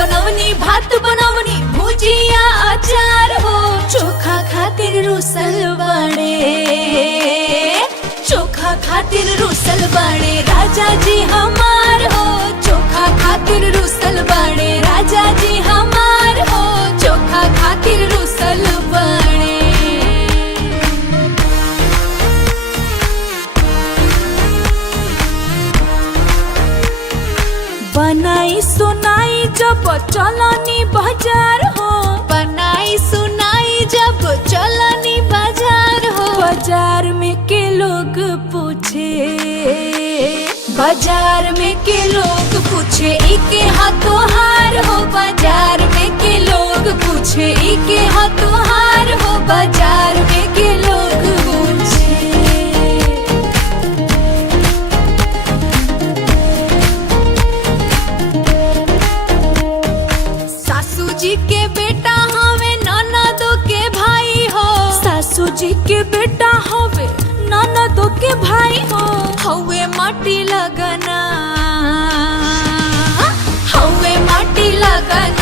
बनवनी भात बनवनी भुजिया अचार हो चोखा खातिर रुसल बाड़े चोखा खातिर रुसल बाड़े राजा जी हमार हो चोखा खातिर रुसल बाड़े राजा जी हमार हो चोखा खातिर रुसल बाड़े। बनाई सुनाई जब चलनी बाजार हो बनाई सुनाई जब चलनी बाजार हो बाजार में के लोग पूछे बाजार में के लोग पूछे इके हाथों हार हो बाजार में के लोग पूछे इके हाथों हार हो बाजार में के लोग पूछे। सासू जी के बेटा हवे ननदो के भाई हो सासू जी के बेटा हवे ननदो के भाई हो हवे माटी लगना हवे माटी लगना